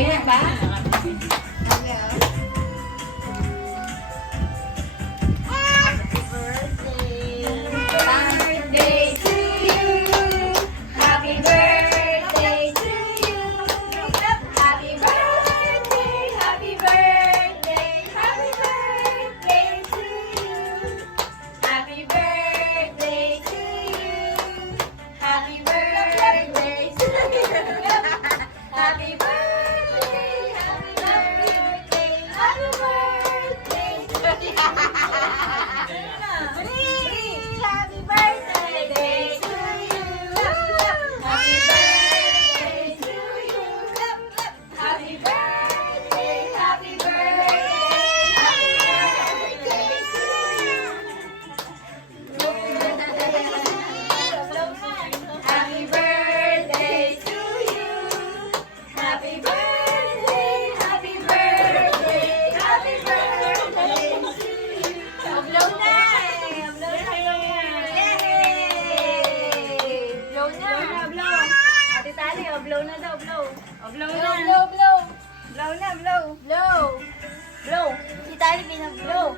Ganyan ba? Birthday to you. Happy birthday to you. Happy birthday, happy birthday, happy birthday to you. Happy birthday to you. Happy birthday to you. Happy birthday, happy birthday, happy birthday to you. Happy birthday to you. Happy birthday to you. Happy birthday, happy birthday, happy birthday to you. Happy birthday to you. Happy birthday, happy birthday, happy birthday to you. Blow na! Blow na! Yay! Blow na! Blow! Ate Tali, blow na daw, blow. Blow na! Blow, blow! Blow na, blow! Blow! Blow! Si Tali, pinag-blow.